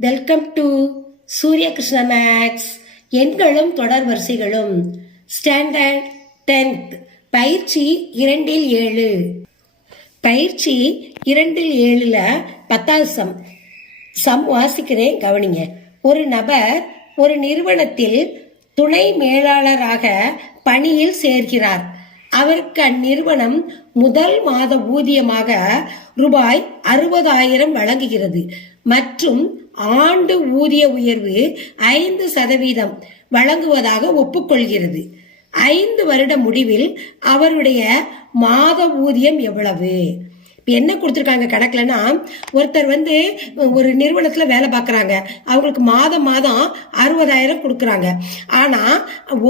Welcome to சூரிய Krishna maths. எண்களும் தொடர் வரிசைகளும் ஸ்டாண்டர்ட் 10th பயிற்சி 2-7. பயிற்சி 2-7ல் 10வது சம் வாசிக்கிறேன், கவனிங்க. ஒரு நபர் ஒரு நிறுவனத்தில் துணை மேலாளராக பணியில் சேர்கிறார். அவருக்கு அந்நிறுவனம் முதல் மாத ஊதியமாக ரூபாய் 60,000 வழங்குகிறது மற்றும் ஆண்டு ஊதிய உயர்வு 5% வழங்குவதாக ஒப்புக்கொள்கிறது. 5 வருட முடிவில் அவருடைய மாத ஊதியம் எவ்வளவு? என்ன கொடுத்துருக்காங்க கணக்குலன்னா, ஒருத்தர் ஒரு நிறுவனத்தில் வேலை பார்க்குறாங்க. அவங்களுக்கு மாதம் 60,000 கொடுக்குறாங்க. ஆனால்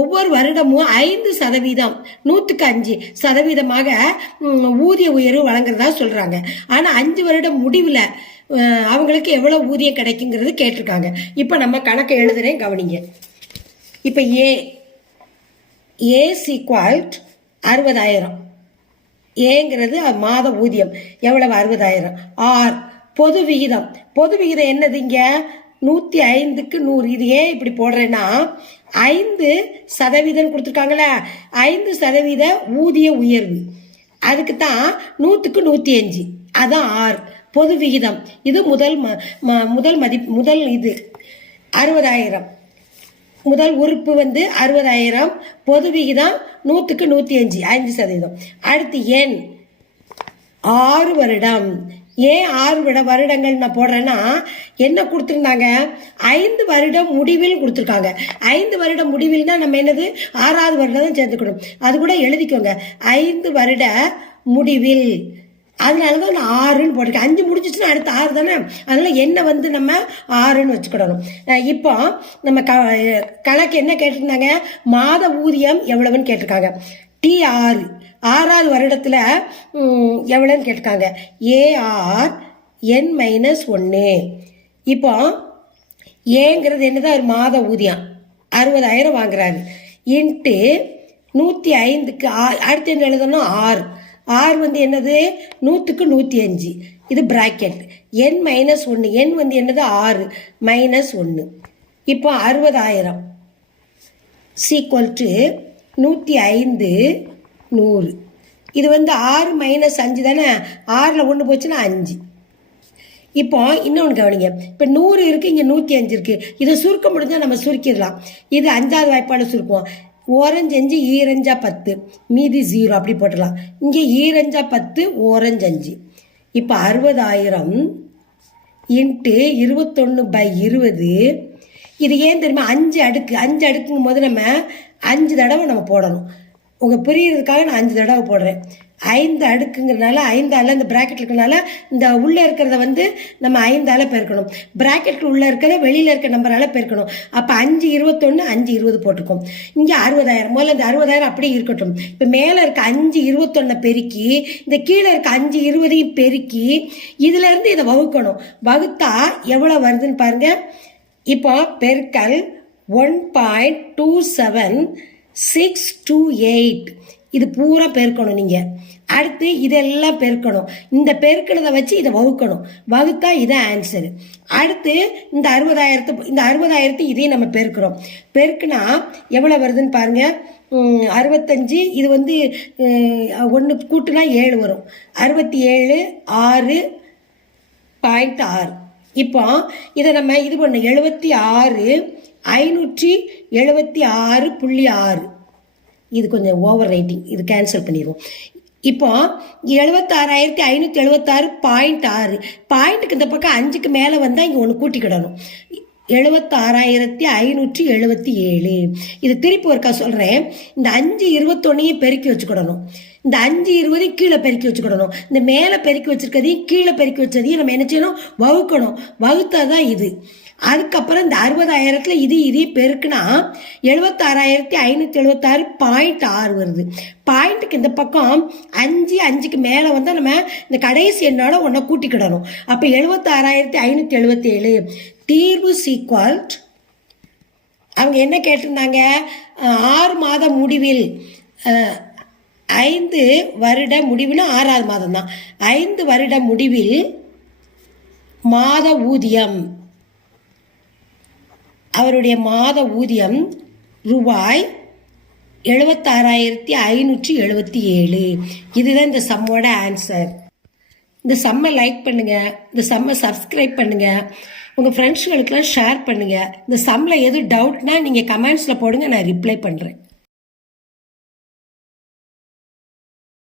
ஒவ்வொரு வருடமும் 5%, 100% ஊதிய உயர்வு வழங்குறதா சொல்கிறாங்க. ஆனால் 5 வருடம் முடிவில் அவங்களுக்கு எவ்வளோ ஊதியம் கிடைக்குங்கிறது கேட்டிருக்காங்க. இப்போ நம்ம கணக்கை எழுதுறேன், கவனிங்க. இப்போ ஏ ஈக்குவல் 60,000. ஏங்கிறது மாத ஊதியம் எவ்வளவு? 60,000. ஆர் பொது விகிதம். பொது விகிதம் என்னது? இங்கே 105க்கு 100. இது ஏன் இப்படி போடுறேன்னா, 5% கொடுத்துருக்காங்களே, 5% ஊதிய உயர்வு. அதுக்கு தான் 100க்கு 105. அதான் ஆர் பொது விகிதம். இது முதல் இது 60,000. முதல் உறுப்பு 60,000. பொது விகிதம் 100க்கு 105, 5%. அடுத்து எண் 6 வருடம். ஏன் 6 வருடங்கள் நான் போடுறேன்னா, என்ன கொடுத்துருந்தாங்க? 5 வருடம் முடிவில் கொடுத்துருக்காங்க. 5 வருடம் முடிவில்னா நம்ம என்னது? 6வது வருடம் தான் சேர்த்துக்கணும். அது கூட எழுதிக்கோங்க, 5 வருட முடிவில். அதனாலதான் நான் 6ன்னு போட்டிருக்கேன். 5 முடிஞ்சிச்சுன்னா அடுத்து 6 தானே. அதனால என்ன நம்ம 6ன்னு வச்சுக்கிடணும். இப்போ நம்ம கணக்கு என்ன கேட்டிருந்தாங்க? மாத ஊதியம் எவ்வளவுன்னு கேட்டிருக்காங்க. T6 6வது வருடத்துல எவ்வளவுன்னு கேட்டிருக்காங்க. AR N-1. இப்போ ஏங்கிறது என்னதான்? ஒரு மாத ஊதியம் 60,000 வாங்குறாரு. இன்ட்டு 105க்கு அடுத்து என்ன எழுதணும்? ஆர் என்னது? 100க்கு 105. இது பிராக்கெட். N-1. N என்னது? 6 -1. இப்போ 60,000 = 105 100. இது 6 -5 தானே. 6ல் 1 போச்சுன்னா 5. இப்போ இன்னொன்று கவனிங்க. இப்போ 100 இருக்கு, இங்கே 105 இருக்கு. இதை சுருக்க முடிஞ்சால் நம்ம சுருக்கிடலாம். இது 5வது வாய்ப்பாடு சுருக்குவோம். ஓரஞ்சு 5 ஈரஞ்சா 10, மீதி 0 அப்படி போட்டுடலாம். இங்கே ஈரஞ்சா 10, ஓரஞ்சு 5. இப்போ 60,000 இன்ட்டு 21/20. இது ஏன் தெரியுமா? 5 அடுக்குங்கும் போது நம்ம 5 தடவை நம்ம போடணும். உங்கள் புரியுறதுக்காக நான் 5 தடவை போடுறேன். 5 அடுக்குங்கிறதுனால 5ஆல் இந்த பிராக்கெட் இருக்கிறதுனால இந்த உள்ளே இருக்கிறத நம்ம 5ஆல் பெருக்கணும். பிராக்கெட்டில் உள்ளே இருக்கிறத வெளியில் இருக்க நம்பரால் பெருக்கணும். அப்போ 5 21 5 20 போட்டுக்கும். இங்கே 60,000. முதல்ல இந்த 60,000 அப்படியே இருக்கட்டும். இப்போ மேலே இருக்க 5 21 பெருக்கி இந்த கீழே இருக்க 5 20 பெருக்கி இதுலேருந்து இதை வகுக்கணும். வகுத்தா எவ்வளோ வருதுன்னு பாருங்க. இப்போ பெருக்கல் 1.27628. இது பூரா பெருக்கணும். நீங்கள் அடுத்து இதெல்லாம் பெருக்கணும். இந்த பெருக்கினதை வச்சு இதை வகுக்கணும். வகுத்தா இதான் ஆன்சரு. அடுத்து இந்த 60,000 இதையும் நம்ம பெருக்கிறோம். பெருக்குனா எவ்வளோ வருதுன்னு பாருங்க. 65. இது 1 கூட்டுனா 7 வரும். 67 6.6. இப்போ இதை நம்ம இது பண்ண 76 576.6. இது கொஞ்சம் ஓவர் ரைட்டிங், இது கேன்சல் பண்ணிடுவோம். இப்போ 76,576.6. பாயிண்ட்டுக்கு இந்த பக்கம் 5க்கு மேலே வந்தால் இங்கே ஒன்று கூட்டிக்கிடணும். 76,577. இது திருப்பி ஒருக்கா சொல்கிறேன். இந்த 5 21 பெருக்கி வச்சுக்கிடணும். இந்த 5 20 கீழே பெருக்கி வச்சுக்கிடணும். இந்த மேலே பெருக்கி வச்சிருக்கதையும் கீழே பெருக்கி வச்சதையும் நம்ம என்ன செய்யணும்? வகுக்கணும். வகுத்தா தான் இது. அதுக்கப்புறம் இந்த 60,000ல் இதையும் பெருக்குனா 76,576.6 வருது. பாயிண்ட்டுக்கு இந்த பக்கம் 5க்கு மேலே வந்தால் நம்ம இந்த கடைசி எண்ணோட ஒன்றை கூட்டிக்கிடணும். அப்போ 76,577. தீர்வு ஈக்குவல் அவங்க என்ன கேட்டிருந்தாங்க? 6 மாத முடிவில் 5 வருட முடிவுனா 6வது மாதம் தான். 5 வருட முடிவில் மாத ஊதியம் அவருடைய மாத ஊதியம் ரூபாய் 76,577. இதுதான் இந்த சம்மோட ஆன்சர். இந்த சம்மை லைக் பண்ணுங்கள், இந்த சம்மை சப்ஸ்கிரைப் பண்ணுங்கள், உங்கள் ஃப்ரெண்ட்ஸுகளுக்கெல்லாம் ஷேர் பண்ணுங்கள். இந்த சம்மில் எதுவும் டவுட்னா நீங்கள் கமெண்ட்ஸில் போடுங்க, நான் ரிப்ளை பண்ணுறேன்.